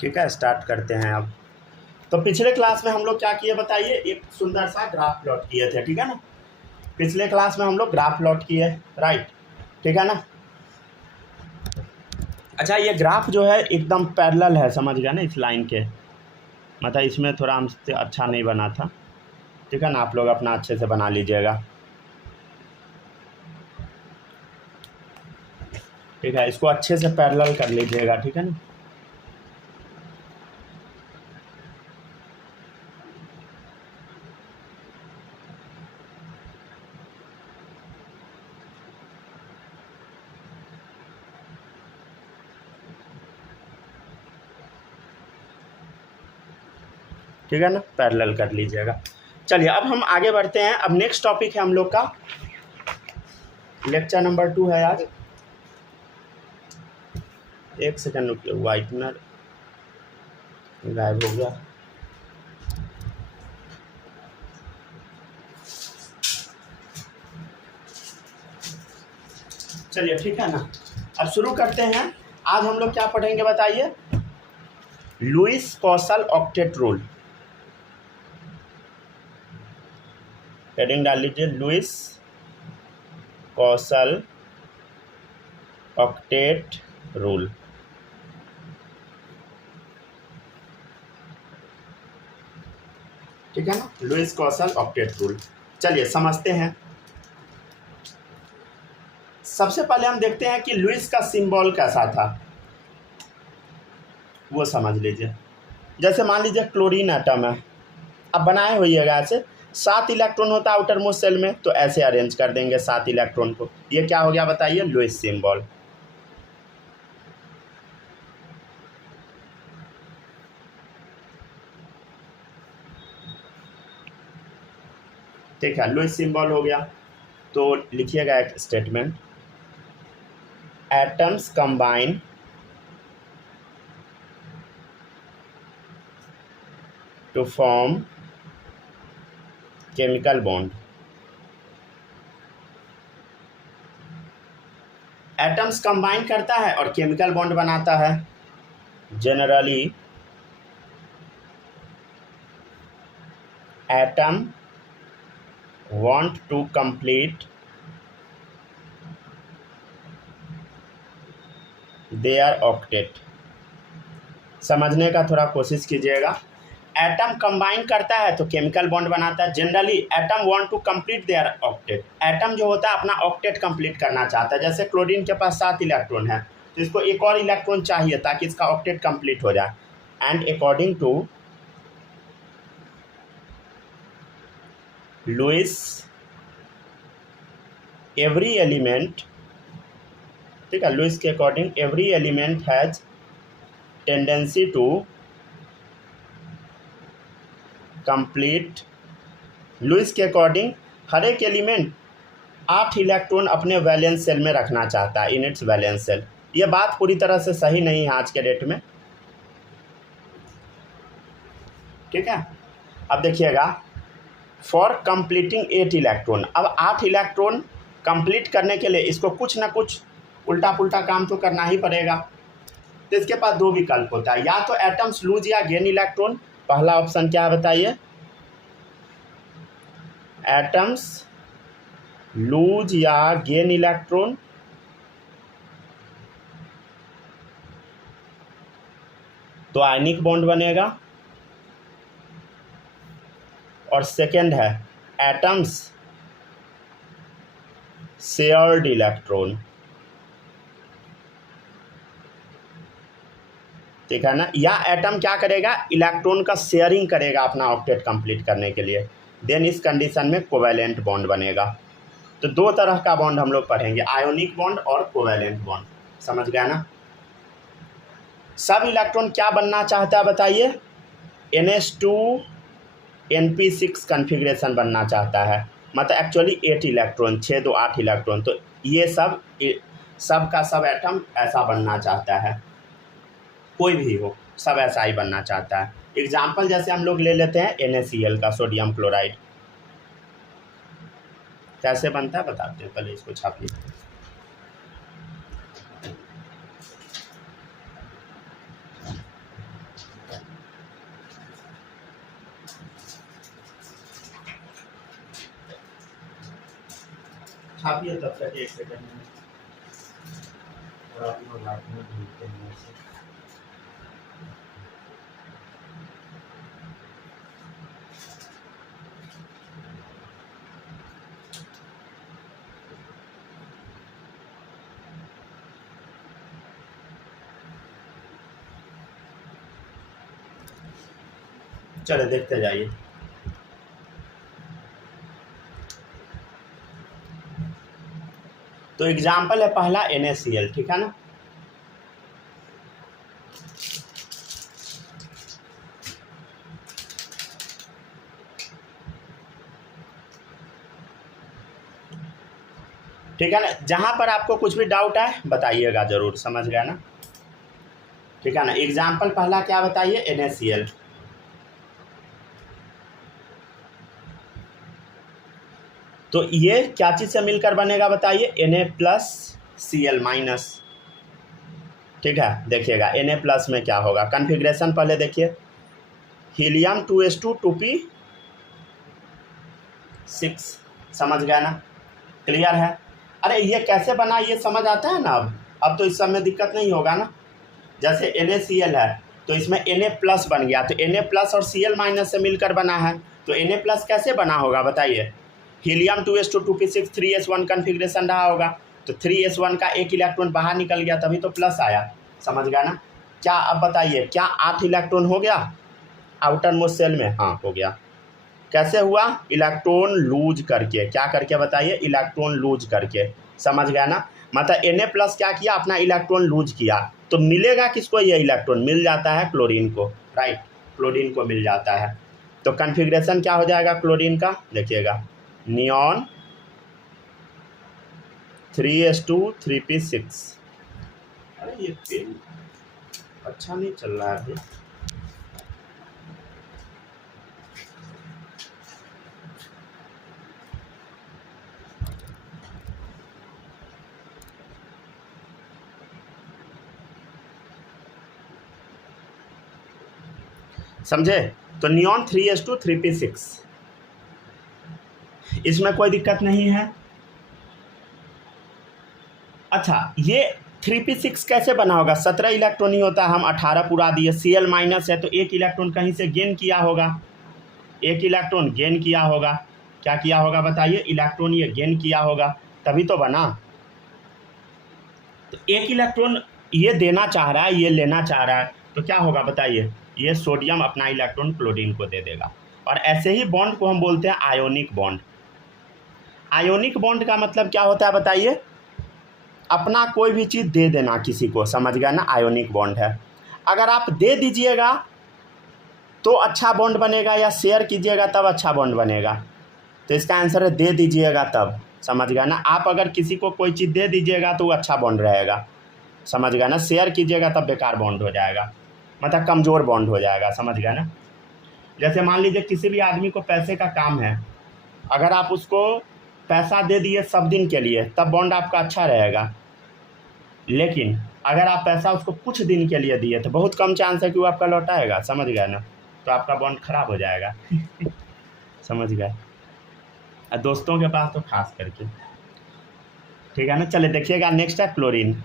ठीक है, स्टार्ट करते हैं अब। तो पिछले क्लास में हम लोग क्या किए बताइए, एक सुंदर सा ग्राफ प्लॉट किए थे, ठीक है ना। पिछले क्लास में हम लोग ग्राफ प्लॉट किए, राइट, ठीक है ना। अच्छा, ये ग्राफ जो है एकदम पैरेलल है, समझ गया ना, इस लाइन के, मतलब इसमें थोड़ा हमसे अच्छा नहीं बना था, ठीक है ना। आप लोग अपना अच्छे से बना लीजिएगा, ठीक है। इसको अच्छे से पैरेलल कर लीजिएगा, ठीक है ना। ठीक है ना, पैरेलल कर लीजिएगा। चलिए अब हम आगे बढ़ते हैं। अब नेक्स्ट टॉपिक है हम लोग का, लेक्चर नंबर 2 है आज। एक सेकंड रुकिए, वाइटनर गायब हो गया। चलिए ठीक है ना, अब शुरू करते हैं। आज हम लोग क्या पढ़ेंगे बताइए, लुईस कौशल ऑक्टेट रूल। हेडिंग डाल लीजिए, लुईस कौशल ऑक्टेट रूल। ठीक है ना, लुईस कौशल ऑक्टेट रूल। चलिए समझते हैं। सबसे पहले हम देखते हैं कि लुईस का सिंबल कैसा था, वो समझ लीजिए। जैसे मान लीजिए क्लोरीन एटम है, अब बनाए होइएगा ऐसे, 7 इलेक्ट्रॉन होता है आउटर मोस्ट सेल में, तो ऐसे अरेंज कर देंगे 7 इलेक्ट्रॉन को। ये क्या हो गया बताइए, लुईस सिंबल। ठीक है, लुईस सिंबल हो गया। तो लिखिएगा एक statement, atoms combine to form chemical bond. Atoms combine करता है और केमिकल बॉन्ड बनाता है। Generally atom want to complete their octet। समझने का थोड़ा कोशिश कीजिएगा। एटम कंबाइन करता है तो केमिकल बॉन्ड बनाता है। Generally atom want to complete their octet. एटम जो होता है अपना ऑक्टेट कंप्लीट करना चाहता है। जैसे क्लोरीन के पास 7 इलेक्ट्रॉन है, तो इसको एक और इलेक्ट्रॉन चाहिए ताकि इसका ऑक्टेट कंप्लीट हो जाए। And according to Lewis, every element, ठीक है, लुईस के according every element has tendency to complete. Lewis के अकॉर्डिंग हर एक एलिमेंट 8 इलेक्ट्रॉन अपने वैलेंस सेल में रखना चाहता है, इन इट्स वैलेंस सेल। ये बात पूरी तरह से सही नहीं है आज के डेट में, ठीक है। अब देखिएगा, फॉर कंप्लीटिंग 8 इलेक्ट्रॉन, अब 8 इलेक्ट्रॉन कंप्लीट करने के लिए इसको कुछ ना कुछ उल्टा पुल्टा काम तो करना ही पड़ेगा। तो इसके पास 2 विकल्प होता है, या तो एटम्स लूज या गेन इलेक्ट्रॉन। पहला ऑप्शन क्या है बताइए, एटम्स लूज या गेन इलेक्ट्रॉन। तो आयनिक बॉन्ड बनेगा। और सेकेंड है एटम्स शेयर्ड इलेक्ट्रॉन, ठीक है ना। या एटम क्या करेगा, इलेक्ट्रॉन का शेयरिंग करेगा अपना ऑक्टेट कंप्लीट करने के लिए। देन इस कंडीशन में कोवैलेंट बॉन्ड बनेगा। तो 2 तरह का बॉन्ड हम लोग पढ़ेंगे, आयोनिक बॉन्ड और कोवैलेंट बॉन्ड। समझ गया ना। सब इलेक्ट्रॉन क्या बनना चाहता है बताइए, NH2 NP6 कन्फिग्रेशन बनना चाहता है। मतलब एक्चुअली 8 इलेक्ट्रॉन, 6 2 8 इलेक्ट्रॉन। तो ये सब का सब एटम ऐसा बनना चाहता है, कोई भी हो, सब ऐसा ही बनना चाहता है। एग्जाम्पल जैसे हम लोग ले लेते हैं NaCl का, सोडियम क्लोराइड। कैसे बनता है बताते हैं, पहले इसको छाप लीजिए। छापिए तब तक 1 सेकंड में और अपना बात में ढूंढते हैं ऐसे। चलो देखते जाइए। तो एग्जाम्पल है पहला NaCl, ठीक है ना। ठीक है ना, जहां पर आपको कुछ भी डाउट है बताइएगा जरूर, समझ गया ना। ठीक है ना, एग्जाम्पल पहला क्या बताइए, NaCl। तो ये क्या चीज से मिलकर बनेगा बताइए, Na+Cl-। ठीक है, देखिएगा Na+ में क्या होगा, कन्फिग्रेशन पहले देखिए, हीलियम 2s2 2p6, समझ गया ना, क्लियर है। अरे ये कैसे बना ये समझ आता है ना अब तो इस सब में दिक्कत नहीं होगा ना। जैसे NaCl है तो इसमें Na+ बन गया, तो Na+ और Cl- से मिलकर बना है, तो Na+ कैसे बना होगा बताइए, helium 2s2 2p6 3s1 configuration रहा होगा, तो 3s1 का एक इलेक्ट्रॉन बाहर निकल गया तभी तो प्लस आया, समझ गया ना। क्या अब बताइए, क्या 8 इलेक्ट्रॉन हो गया आउटर मोस्ट सेल में, हाँ हो गया। कैसे हुआ, इलेक्ट्रॉन लूज करके, क्या करके बताइए, इलेक्ट्रॉन लूज करके, समझ गया ना। मतलब Na+ क्या किया, अपना इलेक्ट्रॉन लूज किया, तो मिलेगा किसको, ये इलेक्ट्रॉन मिल जाता है क्लोरीन को, राइट, क्लोरीन को मिल जाता है। तो कन्फिग्रेशन क्या हो जाएगा क्लोरीन का, देखिएगा, नियॉन 3s2 3p6। अरे ये पेन अच्छा नहीं चल रहा है अभी। समझे, तो नियॉन 3s2 3p6, इसमें कोई दिक्कत नहीं है। अच्छा, ये 3p6 कैसे बना होगा, 17 इलेक्ट्रॉन ही होता है, हम 18 पूरा दिए, Cl- है तो एक इलेक्ट्रॉन कहीं से गेन किया होगा, एक इलेक्ट्रॉन गेन किया होगा, क्या किया होगा बताइए, इलेक्ट्रॉन ये गेन किया होगा तभी तो बना। तो एक इलेक्ट्रॉन ये देना चाह रहा है, ये लेना चाह रहा है, तो क्या होगा बताइए, ये सोडियम अपना इलेक्ट्रॉन क्लोरीन को दे देगा। और ऐसे ही बॉन्ड को हम बोलते हैं आयोनिक बॉन्ड। आयोनिक बॉन्ड का मतलब क्या होता है बताइए, अपना कोई भी चीज़ दे देना किसी को, समझ गया ना, आयोनिक बॉन्ड है। अगर आप दे दीजिएगा तो अच्छा बॉन्ड बनेगा, या शेयर कीजिएगा तब अच्छा बॉन्ड बनेगा, तो इसका आंसर है दे दीजिएगा तब, समझ गया ना। आप अगर किसी को कोई चीज़ दे दीजिएगा तो वो अच्छा बॉन्ड रहेगा, समझ गया ना। शेयर कीजिएगा तब बेकार बॉन्ड हो जाएगा, मतलब कमज़ोर बॉन्ड हो जाएगा, समझ गया ना। जैसे मान लीजिए किसी भी आदमी को पैसे का काम है, अगर आप उसको पैसा दे दिए सब दिन के लिए तब बॉन्ड आपका अच्छा रहेगा, लेकिन अगर आप पैसा उसको कुछ दिन के लिए दिए तो बहुत कम चांस है कि वो आपका लौटाएगा, समझ गए ना, तो आपका बॉन्ड खराब हो जाएगा समझ गए, और दोस्तों के पास तो खास करके। ठीक है ना, चले देखिएगा, नेक्स्ट है क्लोरीन,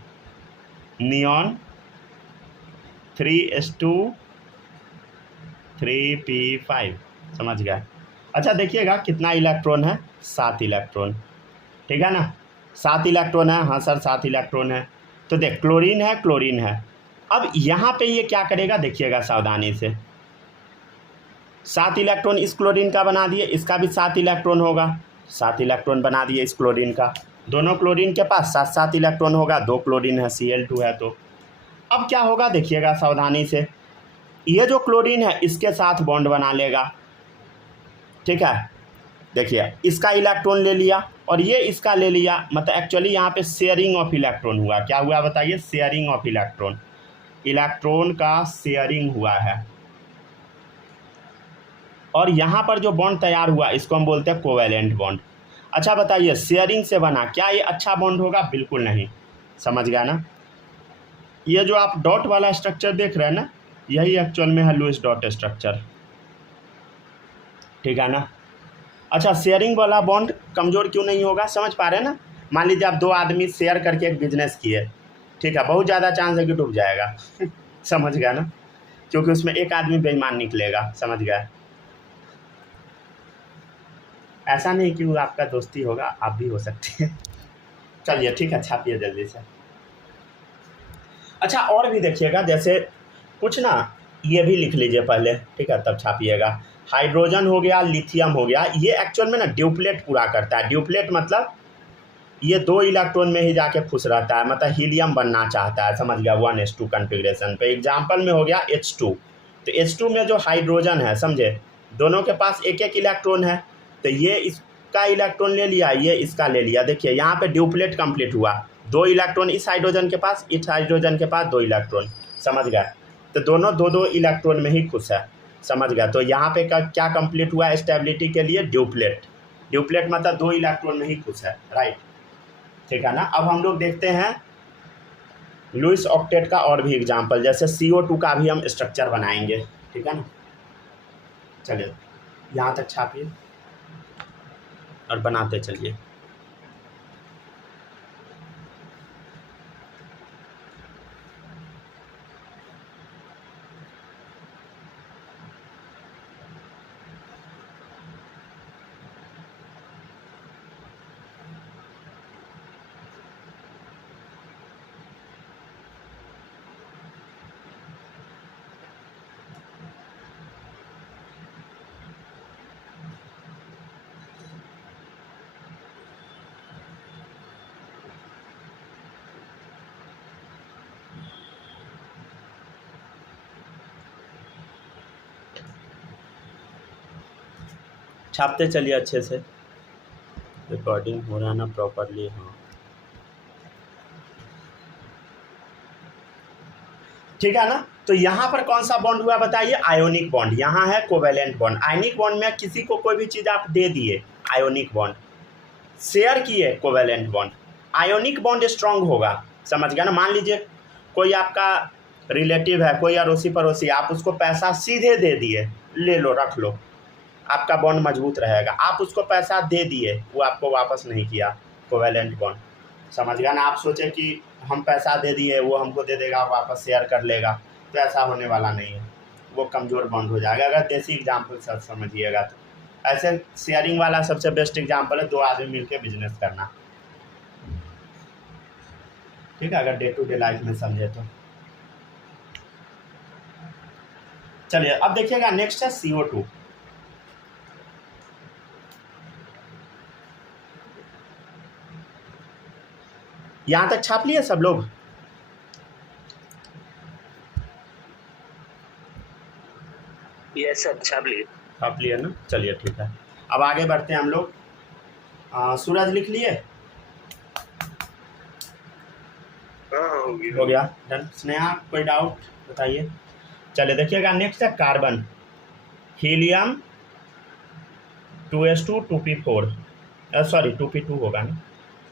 नियॉन 3s2 3p5, समझ गए। अच्छा देखिएगा कितना इलेक्ट्रॉन है, 7 इलेक्ट्रॉन, ठीक है ना, 7 इलेक्ट्रॉन है, हाँ सर 7 इलेक्ट्रॉन है। तो देख क्लोरीन है, क्लोरीन है। अब यहाँ पे ये क्या करेगा देखिएगा सावधानी से, 7 इलेक्ट्रॉन इस क्लोरीन का बना दिए, इसका भी 7 इलेक्ट्रॉन होगा, 7 इलेक्ट्रॉन बना दिए इस क्लोरीन का, दोनों क्लोरीन के पास 7 इलेक्ट्रॉन होगा, 2 क्लोरीन है, Cl2 है। तो अब क्या होगा देखिएगा सावधानी से, ये जो क्लोरीन है इसके साथ बॉन्ड बना लेगा, ठीक है। देखिए इसका इलेक्ट्रॉन ले लिया और ये इसका ले लिया, मतलब एक्चुअली यहाँ पे शेयरिंग ऑफ इलेक्ट्रॉन हुआ, क्या हुआ बताइए, शेयरिंग ऑफ इलेक्ट्रॉन, इलेक्ट्रॉन का शेयरिंग हुआ है। और यहाँ पर जो बॉन्ड तैयार हुआ इसको हम बोलते हैं कोवैलेंट बॉन्ड। अच्छा बताइए, शेयरिंग से बना, क्या ये अच्छा बॉन्ड होगा, बिल्कुल नहीं, समझ गया ना। ये जो आप डॉट वाला स्ट्रक्चर देख रहे हैं ना, यही एक्चुअल में है लुईस डॉट स्ट्रक्चर, ठीक है ना। अच्छा, शेयरिंग वाला बॉन्ड कमज़ोर क्यों नहीं होगा, समझ पा रहे हैं ना। मान लीजिए आप दो आदमी शेयर करके एक बिजनेस किए, ठीक है, बहुत ज़्यादा चांस है कि डूब जाएगा समझ गया ना, क्योंकि उसमें एक आदमी बेईमान निकलेगा, समझ गया। ऐसा नहीं कि वो आपका दोस्ती होगा, आप भी हो सकते हैं चलिए ठीक है, छापिए जल्दी से। अच्छा, और भी देखिएगा, जैसे कुछ ना, ये भी लिख लीजिए पहले, ठीक है, तब छापिएगा। हाइड्रोजन हो गया, लिथियम हो गया, ये एक्चुअल में ना ड्यूप्लेट पूरा करता है। ड्यूप्लेट मतलब ये 2 इलेक्ट्रॉन में ही जाके खुश रहता है, मतलब हीलियम बनना चाहता है, समझ गया, 1s2 कॉन्फ़िगरेशन पे। एग्जाम्पल में हो गया H2, तो H2 में जो हाइड्रोजन है, समझे, दोनों के पास एक एक इलेक्ट्रॉन है, तो ये इसका इलेक्ट्रॉन ले लिया, ये इसका ले लिया। देखिए यहाँ पे ड्यूप्लेट कंप्लीट हुआ, 2 इलेक्ट्रॉन इस हाइड्रोजन के पास, इस हाइड्रोजन के पास 2 इलेक्ट्रॉन, समझ गए, तो दोनों 2-2 इलेक्ट्रॉन में ही खुश है, समझ गया। तो यहाँ पे क्या कंप्लीट हुआ स्टेबिलिटी के लिए, ड्यूप्लेट। ड्यूप्लेट मतलब 2 इलेक्ट्रॉन में ही खुश है, राइट, ठीक है ना। अब हम लोग देखते हैं लुईस ऑक्टेट का और भी एग्जाम्पल, जैसे CO2 का भी हम स्ट्रक्चर बनाएंगे, ठीक है ना। चलिए यहाँ तक छापिए और बनाते चलिए। छापते चलिए अच्छे से, रिकॉर्डिंग हो रहा ना प्रॉपरली। हाँ ठीक है ना। तो यहाँ पर कौन सा बॉन्ड हुआ बताइए, आयोनिक बॉन्ड। यहाँ है कोवेलेंट बॉन्ड। आयोनिक बॉन्ड में किसी को कोई भी चीज़ आप दे दिए, आयोनिक बॉन्ड शेयर किए, covalent bond. Ionic bond strong होगा, समझ गया ना। मान लीजिए कोई आपका रिलेटिव है, कोई अड़ोसी पड़ोसी, आप उसको पैसा सीधे दे दिए, ले लो रख लो, आपका बॉन्ड मजबूत रहेगा। आप उसको पैसा दे दिए, वो आपको वापस नहीं किया, कोवेलेंट बॉन्ड, समझ गया ना। आप सोचे कि हम पैसा दे दिए, वो हमको दे देगा, वापस शेयर कर लेगा, तो ऐसा होने वाला नहीं है, वो कमज़ोर बॉन्ड हो जाएगा। अगर देसी एग्जाम्पल सब समझिएगा तो ऐसे शेयरिंग वाला सबसे बेस्ट एग्जाम्पल है 2 आदमी मिलकर बिजनेस करना, ठीक है, अगर डे टू डे लाइफ में समझे तो। चलिए अब देखिएगा, नेक्स्ट है CO2। यहाँ तक छाप लिए सब लोग, यस सर, छाप लिए ना। चलिए ठीक है, अब आगे बढ़ते हैं हम लोग। सूरज लिख लिए, हो गया डन। स्नेहा कोई डाउट बताइए। चलिए देखिएगा, नेक्स्ट है carbon, helium 2s2 2p4, sorry 2p2 होगा ना,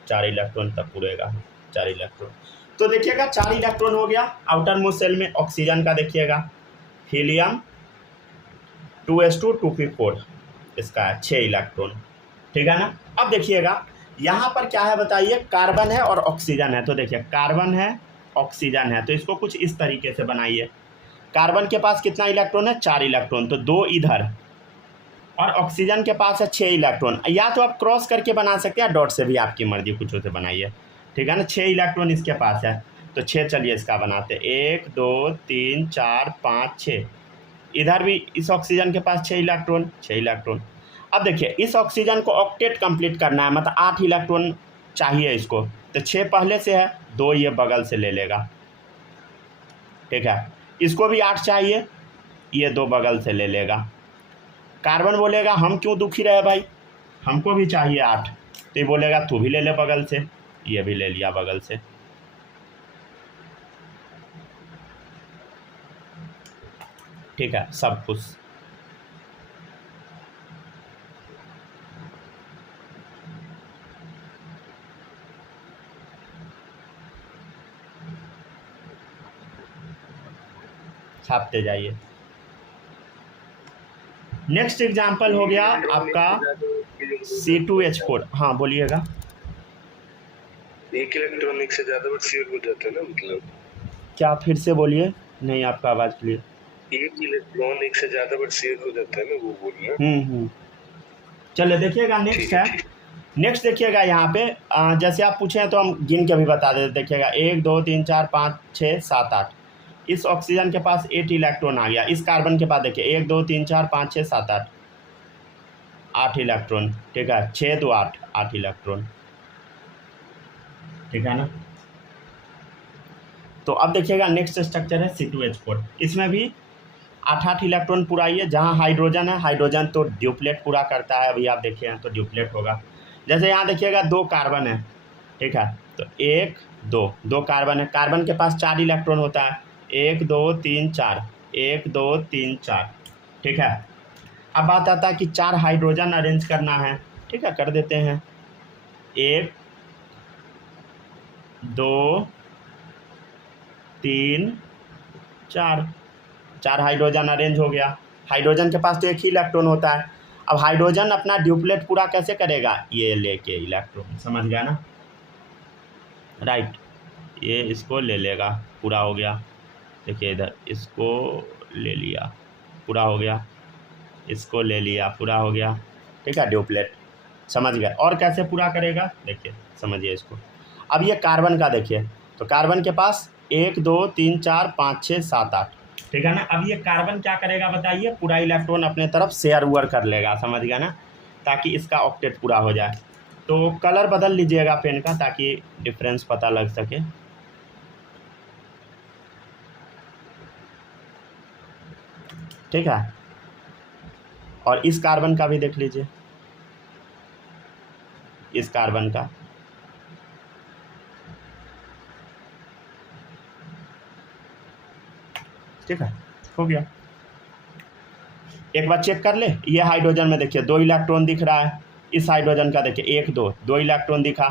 4 इलेक्ट्रॉन तक पूरेगा, 4 इलेक्ट्रॉन। तो देखिएगा 4 इलेक्ट्रॉन हो गया। आउटर मोस्ट शेल में ऑक्सीजन का देखिएगा, हीलियम 2s2 2p4, इसका है 6 इलेक्ट्रॉन, ठीक है ना। अब देखिएगा यहाँ पर क्या है बताइए, कार्बन है और ऑक्सीजन है। तो देखिए कार्बन है, ऑक्सीजन है, तो इसको कुछ इस तरीके से बनाइए। कार्बन के पास कितना इलेक्ट्रॉन है, 4 इलेक्ट्रॉन, तो 2 इधर, और ऑक्सीजन के पास है 6 इलेक्ट्रॉन। या तो आप क्रॉस करके बना सकते हैं, डॉट से भी, आपकी मर्जी, कुछ से बनाइए, ठीक है ना। 6 इलेक्ट्रॉन इसके पास है, तो 6, चलिए इसका बनाते, 1 2 3 4 5 6। इधर भी इस ऑक्सीजन के पास 6 इलेक्ट्रॉन, 6 इलेक्ट्रॉन। अब देखिए इस ऑक्सीजन को ऑक्टेट कंप्लीट करना है, मतलब 8 इलेक्ट्रॉन चाहिए इसको, तो 6 पहले से है, 2 ये बगल से ले लेगा, ठीक है। इसको भी 8 चाहिए, ये 2 बगल से ले लेगा। कार्बन बोलेगा हम क्यों दुखी रहे भाई, हमको भी चाहिए 8, तो ये बोलेगा तू भी ले ले बगल से, ये भी ले लिया बगल से, ठीक है, सब खुश। छापते जाइए। नेक्स्ट एग्जाम्पल हो गया आपका C2H4। हाँ बोलिएगा। एक इलेक्ट्रॉन एक से ज्यादा बार शेयर हो जाता है ना, मतलब क्या फिर से बोलिए, नहीं आपका आवाज़ क्लियर। एक इलेक्ट्रॉन एक से ज्यादा बार शेयर हो जाता है ना, वो बोल रहे हैं। चलिए देखिएगा नेक्स्ट ठीक है। है, ठीक। नेक्स्ट देखिएगा यहाँ पे जैसे आप पूछे हैं तो हम गिन के भी बता देते। देखिएगा 1 2 3 4 5 6 7 8। इस ऑक्सीजन के पास 8 इलेक्ट्रॉन आ गया। इस कार्बन के पास देखिए 1 2 3 4 5 6 7 8 8 इलेक्ट्रॉन। ठीक है, 6 2 8 8 इलेक्ट्रॉन। ठीक है ना। तो अब देखिएगा नेक्स्ट स्ट्रक्चर है C2H4। इसमें भी 8 8 इलेक्ट्रॉन पूरा ही है। जहाँ हाइड्रोजन है, हाइड्रोजन तो ड्यूप्लेट पूरा करता है। अभी आप देखिए हैं तो ड्यूप्लेट होगा। जैसे यहाँ देखिएगा 2 कार्बन है। ठीक है, तो 1 2 2 कार्बन है। कार्बन के पास 4 इलेक्ट्रॉन होता है। 1 2 3 4 1 2 3 4। ठीक है, अब बात आता है कि 4 हाइड्रोजन अरेंज करना है। ठीक है, कर देते हैं। 1 2 3 4 4 हाइड्रोजन अरेंज हो गया। हाइड्रोजन के पास तो एक ही इलेक्ट्रॉन होता है। अब हाइड्रोजन अपना ड्यूप्लेट पूरा कैसे करेगा, ये लेके इलेक्ट्रॉन, समझ गया ना। राइट, ये इसको ले लेगा, पूरा हो गया। देखिए इधर इसको ले लिया, पूरा हो गया। इसको ले लिया, पूरा हो गया। ठीक है, ड्यूप्लेट, समझ गए। और कैसे पूरा करेगा देखिए, समझिए इसको। अब ये कार्बन का देखिए, तो कार्बन के पास 1 2 3 4 5 6 7 8। ठीक है ना। अब ये कार्बन क्या करेगा बताइए, पूरा इलेक्ट्रॉन अपने तरफ शेयर उवर कर लेगा, समझ गया ना, ताकि इसका ऑक्टेट पूरा हो जाए। तो कलर बदल लीजिएगा पेन का, ताकि डिफरेंस पता लग सके। ठीक है, और इस कार्बन का भी देख लीजिए, इस कार्बन का। ठीक है, हो गया। एक बार चेक कर ले, ये हाइड्रोजन में देखिए 2 इलेक्ट्रॉन दिख रहा है। इस हाइड्रोजन का देखिए 1 2 2 इलेक्ट्रॉन दिखा।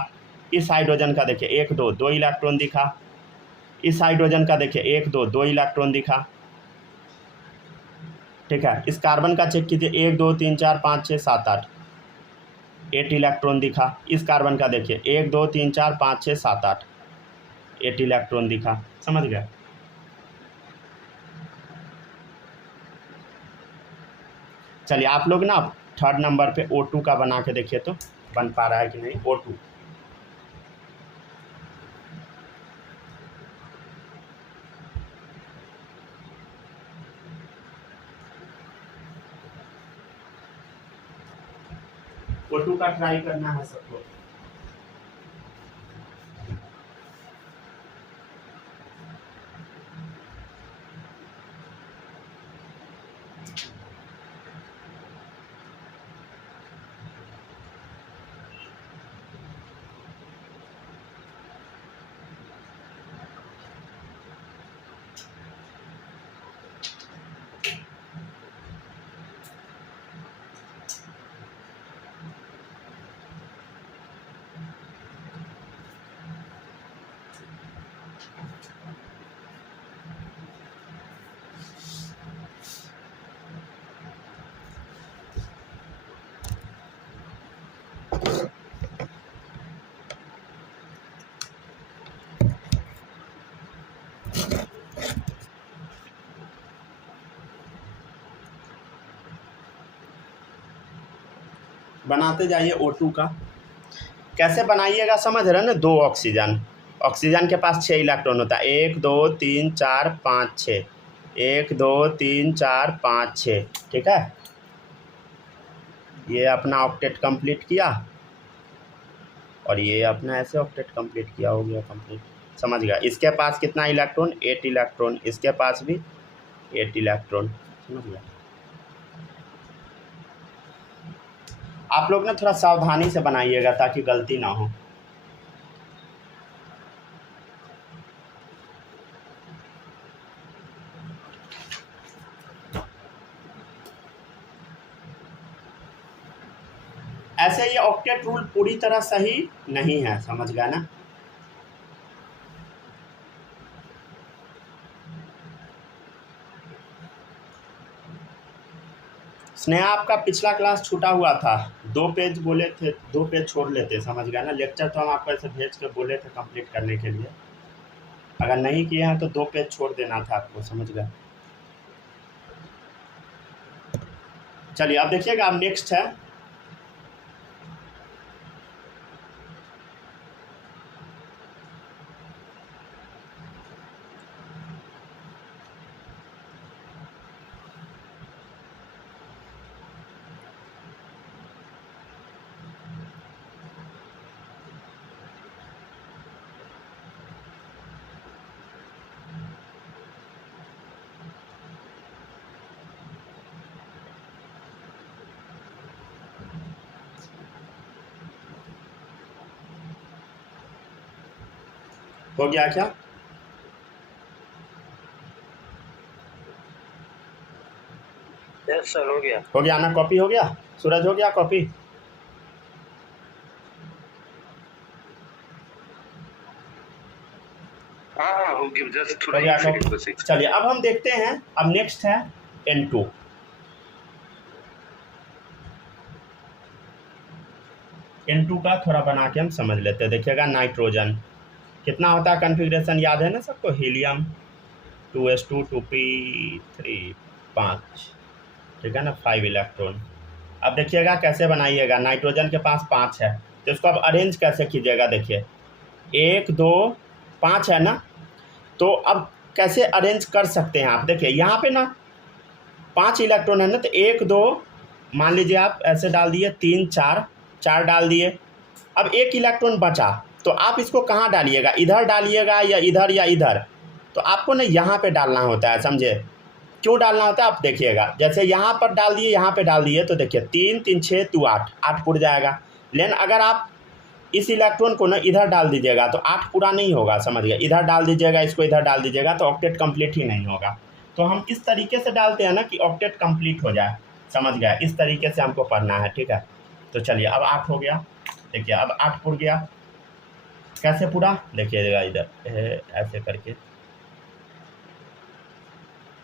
इस हाइड्रोजन का देखिए 1 2 2 इलेक्ट्रॉन दिखा। इस हाइड्रोजन का देखिए 1 2 2 इलेक्ट्रॉन दिखा। ठीक है, इस कार्बन का चेक कीजिए 1 2 3 4 5 6 7 8 8 इलेक्ट्रॉन दिखा। इस कार्बन का देखिए 1 2 3 4 5 6 7 8 8 इलेक्ट्रॉन दिखा, समझ गए। चलिए आप लोग ना थर्ड नंबर पे O2 का बना के देखिए तो बन पा रहा है कि नहीं। O2 O2 का ट्राई करना है सबको। बनाते जाइए O2 का। कैसे बनाइएगा समझ रहे हैं ना। 2 ऑक्सीजन, ऑक्सीजन के पास 6 इलेक्ट्रॉन होता है। 1 2 3 4 5 6 1 2 3 4 5 6। ठीक है, ये अपना ऑक्टेट कंप्लीट किया और ये अपना ऐसे ऑक्टेट कंप्लीट किया, हो गया कंप्लीट, समझ गया। इसके पास कितना इलेक्ट्रॉन, 8 इलेक्ट्रॉन। इसके पास भी 8 इलेक्ट्रॉन, समझ गया। आप लोग ना थोड़ा सावधानी से बनाइएगा ताकि गलती ना हो। ऐसे ये ऑक्टेट रूल पूरी तरह सही नहीं है, समझ गया ना। स्नेहा आपका पिछला क्लास छूटा हुआ था, 2 पेज बोले थे, 2 पेज छोड़ लेते, समझ गया ना। लेक्चर तो हम आपको ऐसे भेज के बोले थे कंप्लीट करने के लिए, अगर नहीं किए हैं तो 2 पेज छोड़ देना था आपको, समझ गए। चलिए अब देखिएगा, अब नेक्स्ट है हो गया क्या? यस सर, हो गया। हो गया ना, कॉपी हो गया? सूरज हो गया कॉपी? हाँ हो गया, जस्ट थोड़ा हो गया एक सेकंड कॉपी। बस एक चलिए अब हम देखते हैं, अब नेक्स्ट है N2। N2 का थोड़ा बना के हम समझ लेते हैं। देखिएगा, नाइट्रोजन कितना होता है कन्फिग्रेशन याद है ना सबको? हीलियम 2s2 2p3 5, ठीक है ना, 5 इलेक्ट्रॉन। अब देखिएगा कैसे बनाइएगा, नाइट्रोजन के पास 5 है तो इसको अब अरेंज कैसे कीजिएगा। देखिए 1 2 5 है ना, तो अब कैसे अरेंज कर सकते हैं आप? देखिए यहाँ पे ना 5 इलेक्ट्रॉन है ना, तो 1 2 मान लीजिए आप ऐसे डाल दिए, 3 4 4 डाल दिए। अब 1 इलेक्ट्रॉन बचा तो आप इसको कहाँ डालिएगा? इधर डालिएगा या इधर? तो आपको ना यहाँ पे डालना होता है, समझे? क्यों डालना होता है आप देखिएगा। जैसे यहाँ पर डाल दिए, यहाँ पे डाल दिए, तो देखिए 3 3 6 2 8 8 पुर जाएगा। लेकिन अगर आप इस इलेक्ट्रॉन को ना इधर डाल दीजिएगा तो 8 पूरा नहीं होगा, समझ गए। इधर डाल दीजिएगा, इसको इधर डाल दीजिएगा तो ऑक्टेट कंप्लीट ही नहीं होगा। तो हम इस तरीके से डालते हैं ना कि ऑक्टेट कंप्लीट हो जाए, समझ गया। इस तरीके से हमको पढ़ना है, ठीक है। तो चलिए अब 8 हो गया, देखिए अब 8 पुर गया। कैसे पूरा? देखिएगा इधर ऐसे करके,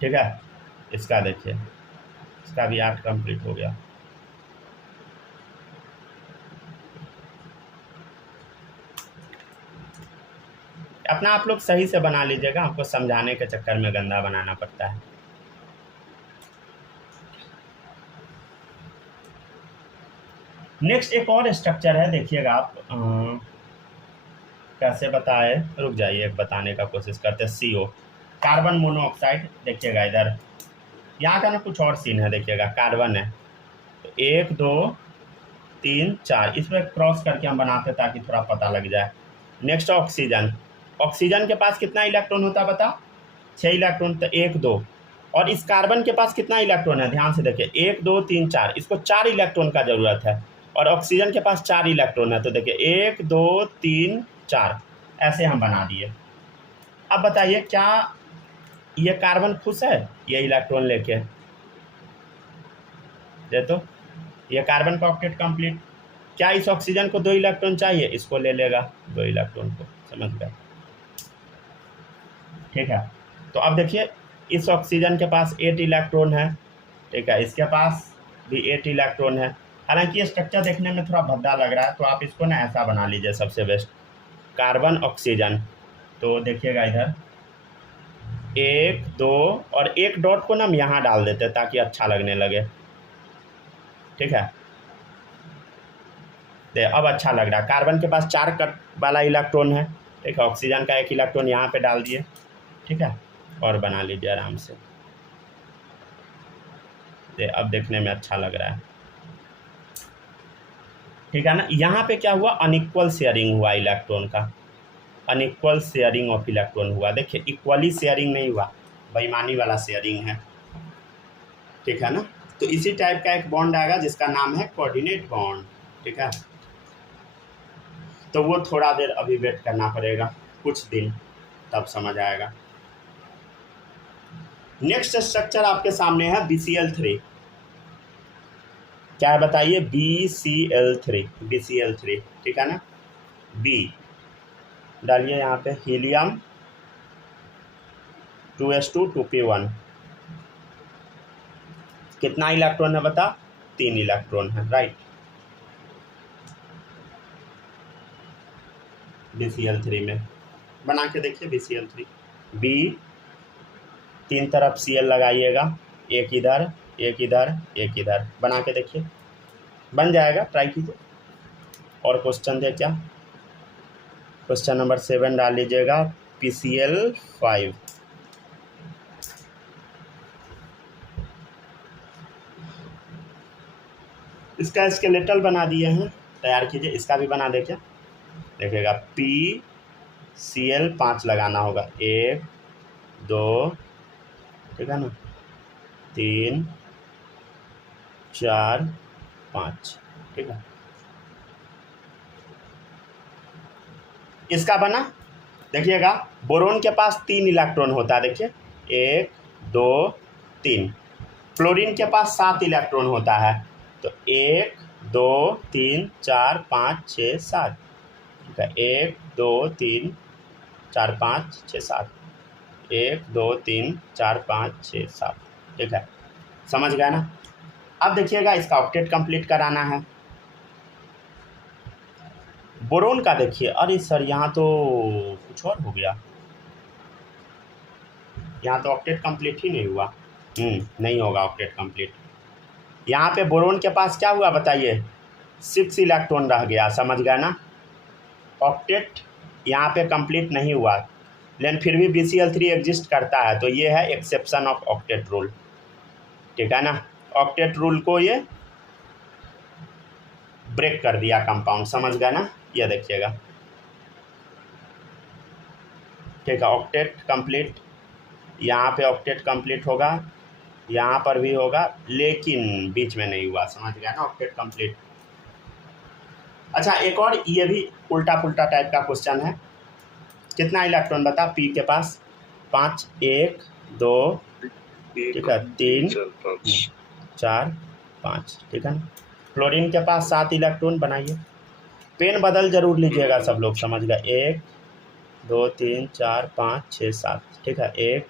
ठीक है। इसका देखिए, इसका भी 8 कंप्लीट हो गया। अपना आप लोग सही से बना लीजिएगा, हमको समझाने के चक्कर में गंदा बनाना पड़ता है। नेक्स्ट एक और स्ट्रक्चर है, देखिएगा आप कैसे बताए, रुक जाइए एक बताने का कोशिश करते हैं। CO कार्बन मोनोऑक्साइड, देखिएगा इधर यहाँ का ना कुछ और सीन है। देखिएगा कार्बन है तो 1 2 3 4 इस पर क्रॉस करके हम बनाते ताकि थोड़ा पता लग जाए। नेक्स्ट ऑक्सीजन, ऑक्सीजन के पास कितना इलेक्ट्रॉन होता है बता? 6 इलेक्ट्रॉन, तो 1 2। और इस कार्बन के पास कितना इलेक्ट्रॉन है? ध्यान से देखिए 1 2 3 4, इसको 4 इलेक्ट्रॉन का ज़रूरत है। और ऑक्सीजन के पास 4 इलेक्ट्रॉन है, तो देखिए 1 2 3 4 ऐसे हम बना दिए। अब बताइए क्या ये कार्बन खुश है ये इलेक्ट्रॉन लेके? दे तो ये कार्बन का ऑक्टेट कंप्लीट। क्या इस ऑक्सीजन को 2 इलेक्ट्रॉन चाहिए? इसको ले लेगा 2 इलेक्ट्रॉन को, समझ गए, ठीक है। तो अब देखिए इस ऑक्सीजन के पास 8 इलेक्ट्रॉन है, ठीक है, इसके पास भी 8 इलेक्ट्रॉन है। हालांकि ये स्ट्रक्चर देखने में थोड़ा भद्दा लग रहा है, तो आप इसको ना ऐसा बना लीजिए, सबसे बेस्ट कार्बन ऑक्सीजन। तो देखिएगा इधर 1 2 और 1 डॉट को ना हम यहाँ डाल देते हैं ताकि अच्छा लगने लगे, ठीक है। दे अब अच्छा लग रहा है। कार्बन के पास 4 कट वाला इलेक्ट्रॉन है, ठीक है। ऑक्सीजन का 1 इलेक्ट्रॉन यहाँ पे डाल दिए, ठीक है, और बना लीजिए आराम से। दे अब देखने में अच्छा लग रहा है, ठीक है ना। यहाँ पे क्या हुआ? अनइक्वल शेयरिंग हुआ इलेक्ट्रॉन का, अनइक्वल शेयरिंग ऑफ इलेक्ट्रॉन हुआ। देखिए इक्वली शेयरिंग नहीं हुआ, बेईमानी वाला शेयरिंग है, ठीक है ना। तो इसी टाइप का एक बॉन्ड आएगा जिसका नाम है कोऑर्डिनेट बॉन्ड, ठीक है। तो वो थोड़ा देर अभी वेट करना पड़ेगा, कुछ दिन, तब समझ आएगा। नेक्स्ट स्ट्रक्चर आपके सामने है BCl3। क्या है बताइए? BCl3, ठीक है ना। B डालिए यहाँ पे, हीलियम 2s2 2p1, कितना इलेक्ट्रॉन है बता, 3 इलेक्ट्रॉन है, राइट। BCl3 में बना के देखिए BCl3 B, 3 तरफ Cl लगाइएगा, एक इधर एक इधर एक इधर, बना के देखिए बन जाएगा, ट्राई कीजिए। और क्वेश्चन दे क्या, क्वेश्चन नंबर 7 डाल लीजिएगा PCl5। इसका स्केलेटल बना दिए हैं, तैयार कीजिए। इसका भी बना दे क्या, देखिएगा PCl5 लगाना होगा, 1 2 ठीक है ना, 3 4 5 ठीक है। इसका बना, देखिएगा बोरोन के पास 3 इलेक्ट्रॉन होता है, देखिए 1 2 3। क्लोरीन के पास 7 इलेक्ट्रॉन होता है, तो 1 2 3 4 5 6 7 ठीक है, 1 2 3 4 5 6 7, 1 2 3 4 5 6 7 ठीक है, समझ गया ना। अब देखिएगा इसका ऑक्टेट कंप्लीट कराना है। बोरोन का देखिए, अरे सर यहाँ तो कुछ और हो गया, यहाँ तो ऑक्टेट कंप्लीट ही नहीं हुआ। नहीं होगा ऑक्टेट कंप्लीट। यहाँ पे बोरोन के पास क्या हुआ बताइए, 6 इलेक्ट्रॉन रह गया, समझ गया ना। ऑक्टेट यहाँ पे कंप्लीट नहीं हुआ, लेकिन फिर भी BCl3 एग्जिस्ट करता है, तो ये है एक्सेप्शन ऑफ ऑक्टेट रूल, ठीक है ना। ऑक्टेट रूल को ये ब्रेक कर दिया कंपाउंड, समझ गया ना। ये देखिएगा ठीक है, ऑक्टेट कंप्लीट, यहाँ पे ऑक्टेट कंप्लीट होगा, यहाँ पर भी होगा, लेकिन बीच में नहीं हुआ, समझ गया ना, ऑक्टेट कंप्लीट। अच्छा एक और ये भी उल्टा पुल्टा टाइप का क्वेश्चन है, कितना इलेक्ट्रॉन बता P के पास, 5 1 2 ठीक है, 3 4 5 ठीक है ना। क्लोरीन के पास 7 इलेक्ट्रॉन, बनाइए, पेन बदल जरूर लीजिएगा सब लोग, समझ गए। 1 2 3 4 5 6 7 ठीक है, 1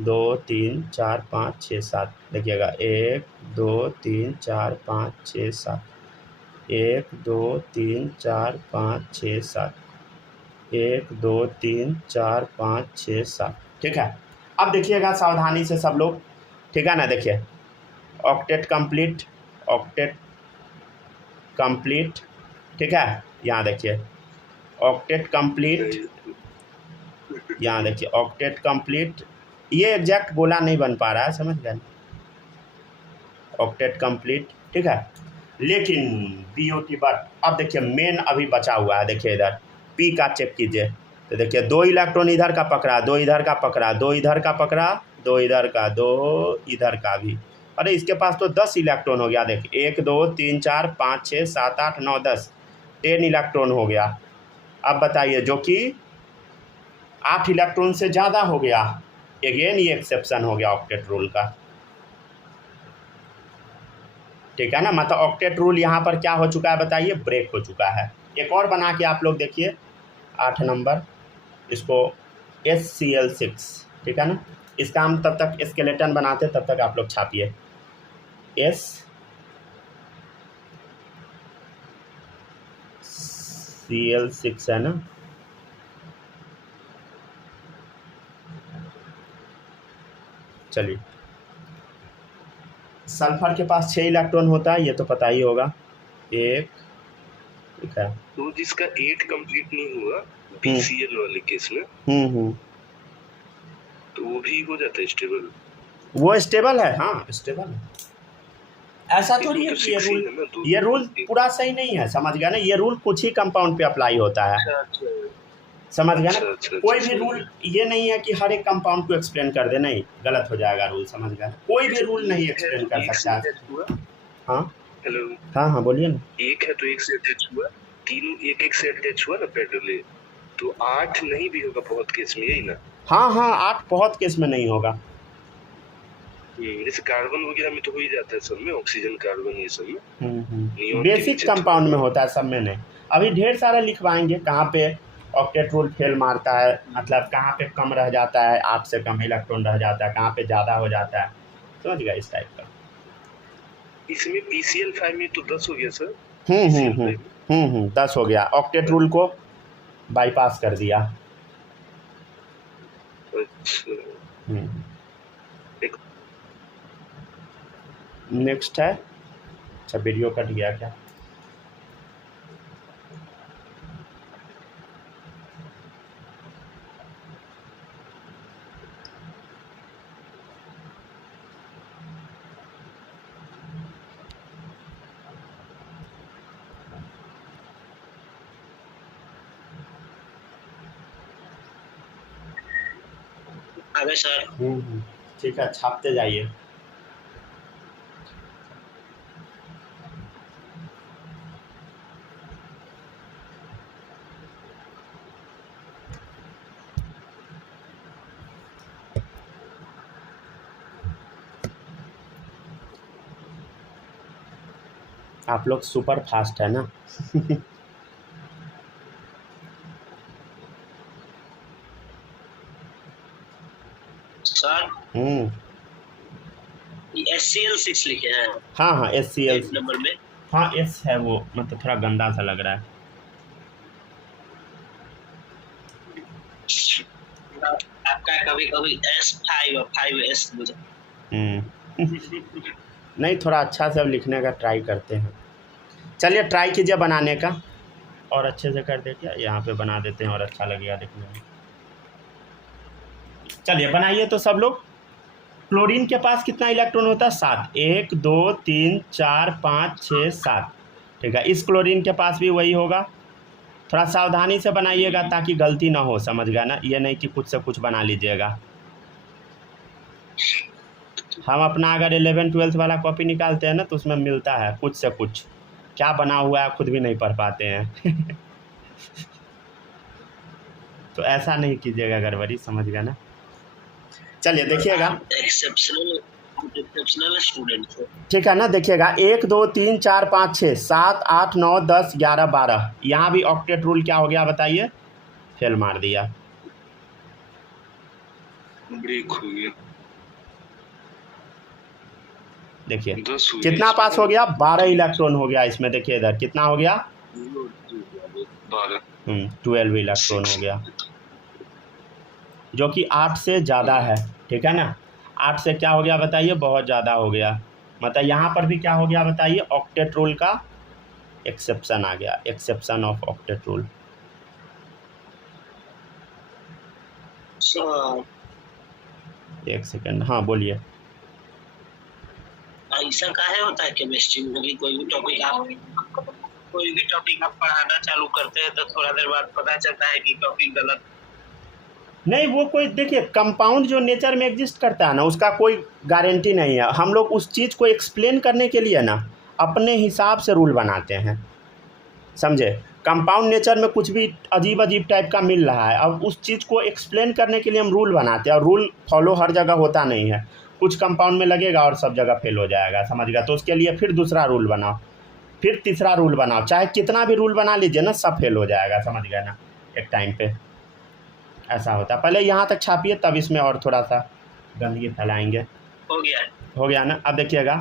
2 3 4 5 6 7 देखिएगा, 1 2 3 4 5 6 7, 1 2 3 4 5 6 7, 1 2 3 4 5 6 7 ठीक है। अब देखिएगा सावधानी से सब लोग, ठीक है ना। देखिए ऑक्टेट कंप्लीट, ऑक्टेट कंप्लीट ठीक है, यहाँ देखिए ऑक्टेट कंप्लीट, यहाँ देखिए ऑक्टेट कंप्लीट, ये एग्जैक्ट गोला नहीं बन पा रहा है, समझ गए, ऑक्टेट कंप्लीट ठीक है, लेकिन BOT बट। अब देखिए मेन अभी बचा हुआ है, देखिए इधर P का चेक कीजिए, तो देखिए 2 इलेक्ट्रॉन इधर का पकड़ा, 2 इधर का पकड़ा, 2 इधर का पकड़ा, 2 इधर का, 2 इधर का भी, अरे इसके पास तो 10 इलेक्ट्रॉन हो गया, देखिए 1 2 3 4 5 6 7 8 9 10 10 इलेक्ट्रॉन हो गया। अब बताइए जो कि 8 इलेक्ट्रॉन से ज़्यादा हो गया, अगेन ये एक्सेप्शन हो गया ऑक्टेट रूल का, ठीक है ना। मतलब ऑक्टेट रूल यहाँ पर क्या हो चुका है बताइए, ब्रेक हो चुका है। एक और बना के आप लोग देखिए 8 नंबर, इसको SCl6 ठीक है ना। इसका हम तब तक स्केलेटन बनाते, तब तक आप लोग छापिए, SCl6 है ना, चलिए। सल्फर के पास 6 इलेक्ट्रॉन होता है, ये तो पता ही होगा, 1 ठीक है। तो जिसका 8 कंप्लीट नहीं हुआ BCl वाले केस में, तो वो भी हो जाता है स्टेबल, वो स्टेबल है, हाँ स्टेबल है। ऐसा थोड़ी है कि ये रूल पूरा सही नहीं है, समझ गया ना। ये रूल कुछ ही कंपाउंड पे अप्लाई होता है, समझ गया ना। कोई भी रूल ये नहीं है कि हर एक कंपाउंड को एक्सप्लेन कर दे, नहीं, गलत हो जाएगा रूल, समझ गया। कोई भी रूल नहीं एक्सप्लेन कर सकता है। हाँ हेलो, हाँ बोलिए ना। एक है तो एक से अटैच हुआ, तीनों एक एक से अटैच हुआ ना पेडले, तो 8 नहीं भी होगा बहुत केस में, यही ना। हाँ 8 बहुत केस में नहीं होगा, जैसे कार्बन वगैरह में तो हो ही जाता है सब में, ऑक्सीजन कार्बन ये सब में बेसिक कंपाउंड में होता है, सब में नहीं। अभी ढेर सारे लिखवाएंगे कहाँ पे ऑक्टेट रूल फेल मारता है, मतलब कहाँ पे कम रह जाता है, 8 से कम इलेक्ट्रॉन रह जाता है, कहाँ पे ज़्यादा हो जाता है, समझ गया, इस टाइप का। इसमें PCL5 में तो 10 हो गया सर। 10 हो गया, ऑक्टेट रूल को बाईपास कर दिया। अच्छा, नेक्स्ट है, अच्छा वीडियो कट गया क्या? आगे सर। ठीक है, छापते जाइए। आप लोग सुपर फास्ट है ना। सर SCL6 लिखे हैं। हाँ SCL नंबर में। हाँ एस है वो, मतलब थोड़ा गंदा सा लग रहा है। आपका कभी कभी S5 और 5S मुझे। नहीं, थोड़ा अच्छा से अब लिखने का ट्राई करते हैं। चलिए ट्राई कीजिए बनाने का, और अच्छे से कर देखिए, यहाँ पे बना देते हैं और अच्छा लगेगा देखने में। चलिए बनाइए तो सब लोग। क्लोरीन के पास कितना इलेक्ट्रॉन होता है? 7। 1 2 3 4 5 6 7। ठीक है, इस क्लोरीन के पास भी वही होगा। थोड़ा सावधानी से बनाइएगा ताकि गलती ना हो, समझ गया ना, ये नहीं कि कुछ से कुछ बना लीजिएगा। हम अपना अगर 11th-12th वाला कॉपी निकालते हैं ना तो उसमें मिलता है कुछ से कुछ, क्या बना हुआ है खुद भी नहीं पढ़ पाते हैं। तो ऐसा नहीं कीजिएगा गड़बड़ी, समझ गया ना। चलिए देखिएगा, एक्सेप्शनल स्टूडेंट। ठीक है ना, देखिएगा 1 2 3 4 5 6 7 8 9 10 11 12। यहाँ भी ऑक्टेट रूल क्या हो गया बताइए? फेल मार दिया, ब्रेक हो गया। देखिए कितना पास हो गया? 12 इलेक्ट्रॉन हो गया इसमें। देखिए इधर कितना हो गया? 12 इलेक्ट्रॉन हो गया, जो कि 8 से ज़्यादा है। ठीक है ना, 8 से क्या हो गया बताइए? बहुत ज़्यादा हो गया। मतलब यहाँ पर भी क्या हो गया बताइए? ऑक्टेट रूल का एक्सेप्शन आ गया, एक्सेप्शन ऑफ ऑक्टेट रूल। एक सेकंड, हाँ बोलिए। ऐसा काहे होता है केमिस्ट्री में कि कोई भी टॉपिक आप पढ़ाना चालू करते हैं तो थोड़ा देर बाद पता चलता है कि टॉपिक गलत। नहीं, वो कोई देखिए कंपाउंड जो नेचर में एग्जिस्ट करता है ना, उसका कोई गारंटी नहीं है। हम लोग उस चीज़ को एक्सप्लेन करने के लिए ना अपने हिसाब से रूल बनाते हैं, समझे। कंपाउंड नेचर में कुछ भी अजीब अजीब टाइप का मिल रहा है, अब उस चीज़ को एक्सप्लेन करने के लिए हम रूल बनाते हैं, और रूल फॉलो हर जगह होता नहीं है। कुछ कंपाउंड में लगेगा और सब जगह फेल हो जाएगा, समझ गया। तो उसके लिए फिर दूसरा रूल बनाओ, फिर तीसरा रूल बनाओ, चाहे कितना भी रूल बना लीजिए ना, सब फेल हो जाएगा, समझ गया ना, एक टाइम पे ऐसा होता है। पहले यहाँ तक छापिए, तब इसमें और थोड़ा सा गंदगी फैलाएंगे। हो गया ना। अब देखिएगा,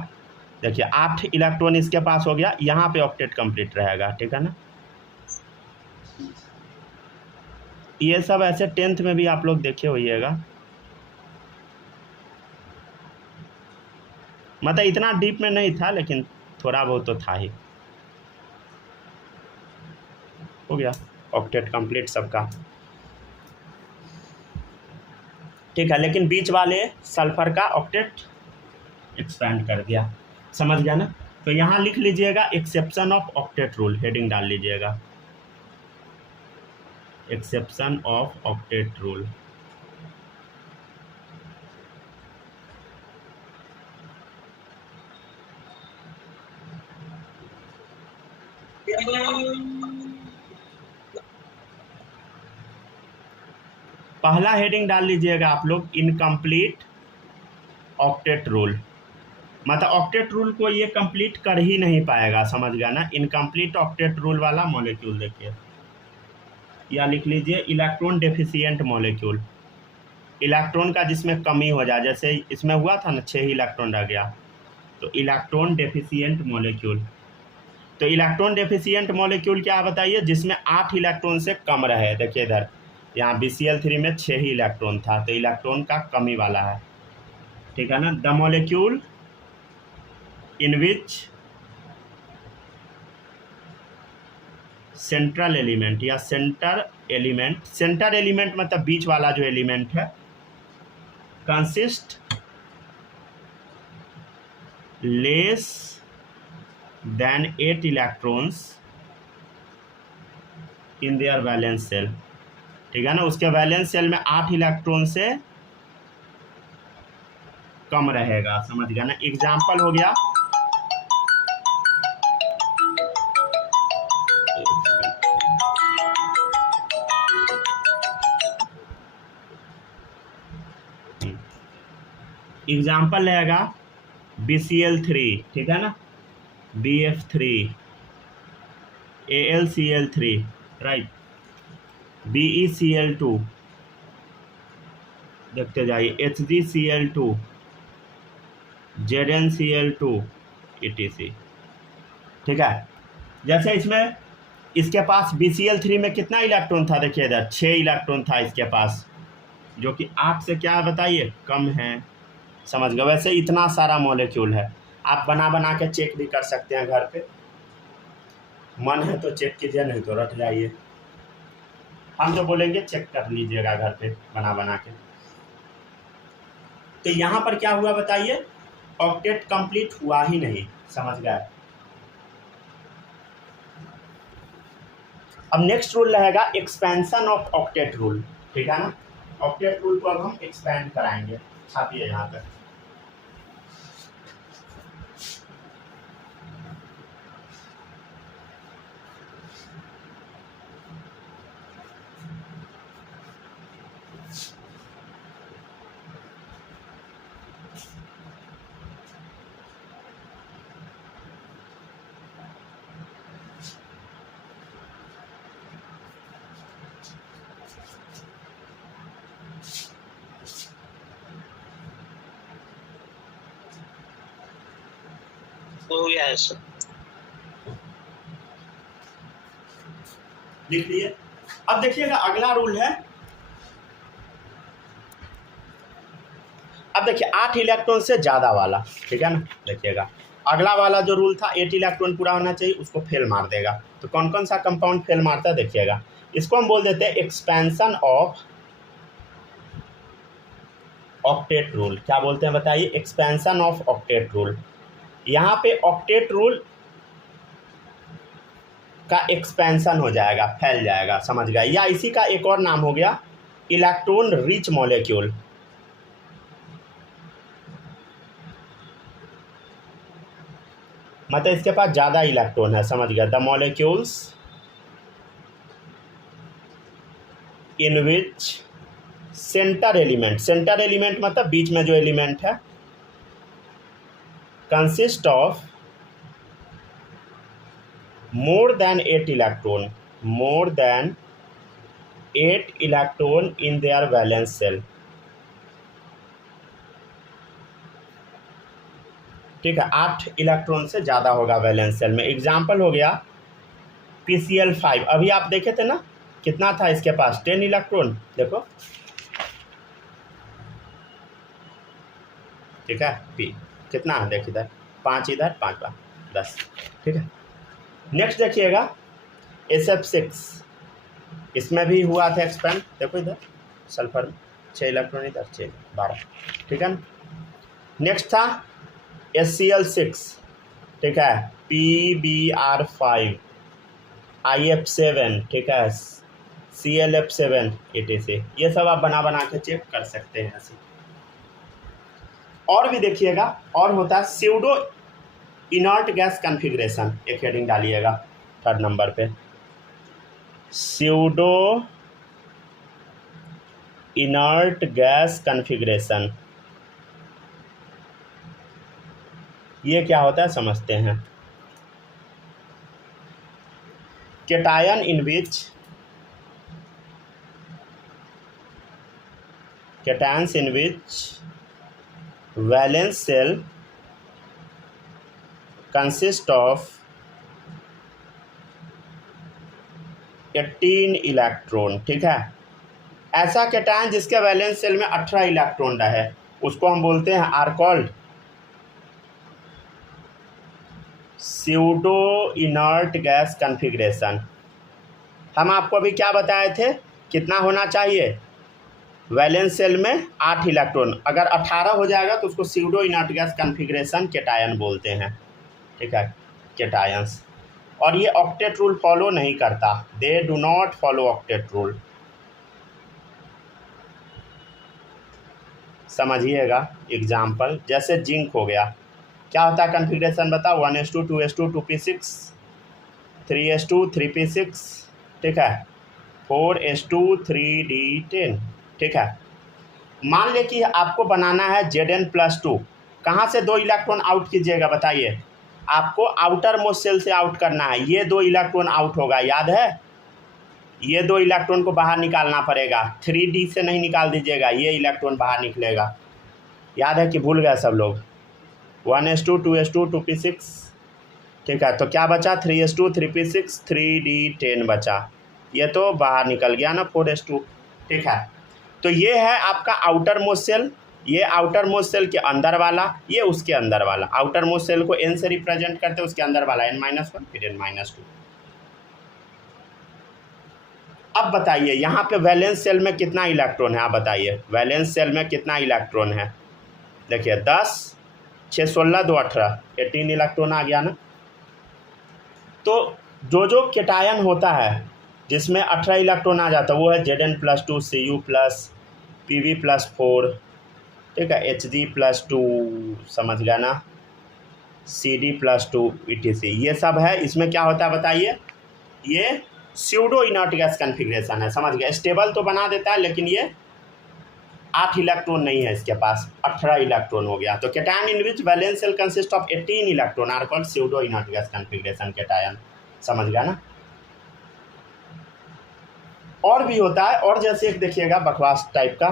देखिए 8 इलेक्ट्रॉन इसके पास हो गया, यहाँ पे ऑक्टेट कंप्लीट रहेगा। ठीक है ना, ये सब ऐसे 10th में भी आप लोग देखे होइएगा, मतलब इतना डीप में नहीं था लेकिन थोड़ा बहुत तो था ही। हो गया ऑक्टेट कंप्लीट सबका। ठीक है, लेकिन बीच वाले सल्फर का ऑक्टेट एक्सपैंड कर दिया, समझ गया ना। तो यहाँ लिख लीजिएगा exception of octet rule, heading डाल लीजिएगा, एक्सेप्शन ऑफ ऑक्टेट रूल। पहला हेडिंग डाल लीजिएगा आप लोग, इनकम्प्लीट ऑक्टेट रूल। मतलब ऑक्टेट रूल को ये कंप्लीट कर ही नहीं पाएगा, समझ गया ना। इनकम्प्लीट ऑक्टेट रूल वाला मॉलिक्यूल देखिए, या लिख लीजिए इलेक्ट्रॉन डेफिशिएंट मॉलिक्यूल। इलेक्ट्रॉन का जिसमें कमी हो जाए, जैसे इसमें हुआ था ना 6 इलेक्ट्रॉन रह गया, तो इलेक्ट्रॉन डेफिशिएंट मॉलिक्यूल। तो इलेक्ट्रॉन डेफिशिएंट मॉलिक्यूल क्या है बताइए, जिसमें 8 इलेक्ट्रॉन से कम रहे। देखिए इधर, यहाँ BCl3 में 6 ही इलेक्ट्रॉन था, तो इलेक्ट्रॉन का कमी वाला है, ठीक है ना। The molecule in which central element या सेंटर एलिमेंट मतलब बीच वाला जो एलिमेंट है, consist less than 8 electrons in their valence shell, ठीक है ना। उसके वैलेंस सेल में 8 इलेक्ट्रॉन से कम रहेगा, समझ गया ना। एग्जाम्पल हो गया, एग्जाम्पल रहेगा BCl3, ठीक है ना, BF3, AlCl3, राइट, BeCl2, देखते जाइए, HgCl2, ZnCl2, etc, ठीक है। जैसे इसमें इसके पास BCl3 में कितना इलेक्ट्रॉन था, देखिए इधर 6 इलेक्ट्रॉन था इसके पास, जो कि 8 से क्या है बताइए, कम है, समझ गए। वैसे इतना सारा मॉलिक्यूल है, आप बना के चेक भी कर सकते हैं घर पे, मन है तो चेक कीजिए, नहीं तो रख जाइए। हम जो बोलेंगे चेक कर लीजिएगा घर पे बना के। तो यहाँ पर क्या हुआ बताइए, ऑक्टेट कंप्लीट हुआ ही नहीं, समझ गए। अब नेक्स्ट रूल रहेगा एक्सपेंशन ऑफ ऑक्टेट रूल, ठीक है ना। ऑक्टेट रूल को अब हम एक्सपेंड कराएंगे, छापिए यहाँ पर। Yes. लिख लिए। अब देखिएगा अगला रूल है, अब देखिए 8 इलेक्ट्रॉन से ज़्यादा वाला, ठीक है ना। देखिएगा अगला वाला जो रूल था 8 इलेक्ट्रॉन पूरा होना चाहिए, उसको फेल मार देगा। तो कौन कौन सा कंपाउंड फेल मारता है देखिएगा, इसको हम बोल देते हैं एक्सपेंशन ऑफ ऑक्टेट रूल। क्या बोलते हैं बताइए, एक्सपेंशन ऑफ ऑक्टेट रूल। यहाँ पे ऑक्टेट रूल का एक्सपेंशन हो जाएगा, फैल जाएगा, समझ गया। या इसी का एक और नाम हो गया इलेक्ट्रॉन रिच मॉलिक्यूल। मतलब इसके पास ज़्यादा इलेक्ट्रॉन है, समझ गया। The molecules in which centre element मतलब बीच में जो एलिमेंट है, consist of more than 8 electron in their valence cell, ठीक है। 8 इलेक्ट्रॉन से ज़्यादा होगा वैलेंस सेल में। एग्जाम्पल हो गया PCl5, अभी आप देखे थे ना कितना था इसके पास, 10 इलेक्ट्रॉन, देखो, ठीक है। P कितना है, देख इधर 5, इधर 5 बार 10, ठीक है। नेक्स्ट देखिएगा SF6, इसमें भी हुआ था एक्सपेंड, देखो इधर सल्फर में 6 इलेक्ट्रॉन, इधर 6, 12, ठीक है ना। नेक्स्ट था HCl6, ठीक है, PBr5, IF7, ठीक है, ClF7, etc, ये सब आप बना के चेक कर सकते हैं ऐसे। और भी देखिएगा, और होता है स्यूडो इनर्ट गैस कॉन्फ़िगरेशन, एक हेडिंग डालिएगा 3rd नंबर पे, स्यूडो इनर्ट गैस कॉन्फ़िगरेशन। ये क्या होता है समझते हैं। Cation in which cations in which valence shell consist of 18 electron. ठीक है, ऐसा कैटायन जिसके वैलेंस शेल में 18 इलेक्ट्रॉन रहे उसको हम बोलते हैं are called pseudo inert gas configuration. हम आपको अभी क्या बताए थे, कितना होना चाहिए, वैलेंस शेल में 8 इलेक्ट्रॉन, अगर 18 हो जाएगा तो उसको pseudo inert gas configuration cation बोलते हैं। ठीक है, कैटायंस। और ये ऑक्टेट रूल फॉलो नहीं करता, they do not follow octet rule. समझिएगा एग्जाम्पल, जैसे जिंक हो गया, क्या होता है कॉन्फ़िगरेशन बताओ, 1s2 2s2 2p6 3s2 3p6, ठीक है, 4s2 3d10। ठीक है, मान ले कि आपको बनाना है Zn+2, कहाँ से 2 इलेक्ट्रॉन आउट कीजिएगा बताइए, आपको आउटर मोस्ट शेल से आउट करना है, ये 2 इलेक्ट्रॉन आउट होगा, याद है, ये 2 इलेक्ट्रॉन को बाहर निकालना पड़ेगा, 3d से नहीं निकाल दीजिएगा, ये इलेक्ट्रॉन बाहर निकलेगा। याद है कि भूल गए सब लोग, 1s2 2s2 2p6। ठीक है, तो क्या बचा, 3s2 3p6 3d10 बचा, ये तो बाहर निकल गया ना 4s2। ठीक है, तो ये है आपका आउटर मोस्ट शेल, ये आउटर मोस्ट शेल के अंदर वाला, ये उसके अंदर वाला। आउटर मोस्ट शेल को n से रिप्रेजेंट करते हैं, उसके अंदर वाला n-1 फिर n-2। अब बताइए यहाँ पे वैलेंस शेल में कितना इलेक्ट्रॉन है, आप बताइए वैलेंस शेल में कितना इलेक्ट्रॉन है। देखिए 10 6 16 2 18 18 इलेक्ट्रॉन आ गया ना। तो जो कैटायन होता है जिसमें 18 इलेक्ट्रॉन आ जाता है वो है Zn+2 Cu+, Pb+4, ठीक है, Hg+2, समझ गया ना, Cd+2 etc। ये सब है, इसमें क्या होता है बताइए, ये स्यूडो इनर्ट गैस कॉन्फ़िगरेशन है, समझ गया। स्टेबल तो बना देता है लेकिन ये 8 इलेक्ट्रॉन नहीं है, इसके पास 18 इलेक्ट्रॉन हो गया। तो cation in which valence shell consist of 18 electron are called pseudo inert gas configuration cation, समझ गया ना। और भी होता है, और जैसे एक देखिएगा बकवास टाइप का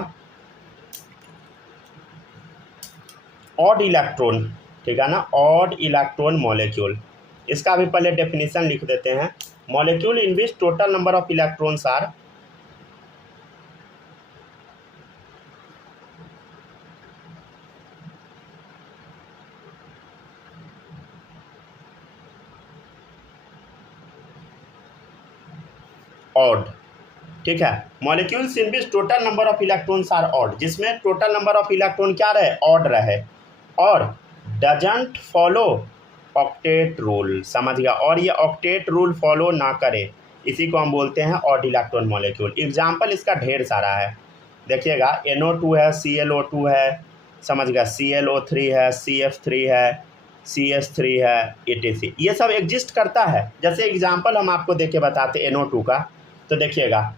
ऑड इलेक्ट्रॉन, ठीक है ना, ऑड इलेक्ट्रॉन मॉलिक्यूल। इसका भी पहले डेफिनेशन लिख देते हैं, molecule in which total number of electrons are odd. ठीक है, molecules in which total number of electrons are odd, जिसमें टोटल नंबर ऑफ इलेक्ट्रॉन क्या रहे, ऑड रहे, और डजंट फॉलो ऑक्टेट रूल, समझ गया, और ये ऑक्टेट रूल फॉलो ना करे, इसी को हम बोलते हैं ऑड इलेक्ट्रॉन मॉलिक्यूल। एग्जाम्पल इसका ढेर सारा है, देखिएगा NO2 है, ClO2 है, समझ गया, ClO3 है, CF3 है, CH3 है etc। ये सब एग्जिस्ट करता है। जैसे एग्जाम्पल हम आपको देख के बताते NO2 का, तो देखिएगा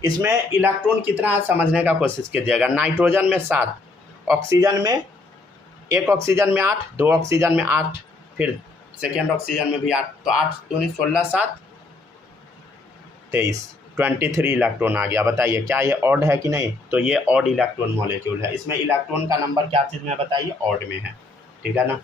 इसमें इलेक्ट्रॉन कितना है समझने का कोशिश कीजिएगा। नाइट्रोजन में 7, ऑक्सीजन में 1 ऑक्सीजन में 8, 2 ऑक्सीजन में 8, फिर सेकेंड ऑक्सीजन में भी 8, तो 8 दूनी 16 7 23 23 इलेक्ट्रॉन आ गया। बताइए क्या ये ऑड है कि नहीं, तो ये ऑड इलेक्ट्रॉन मॉलिक्यूल है। इसमें इलेक्ट्रॉन का नंबर क्या चीज़ में बताइए, ऑड में है, ठीक है ना।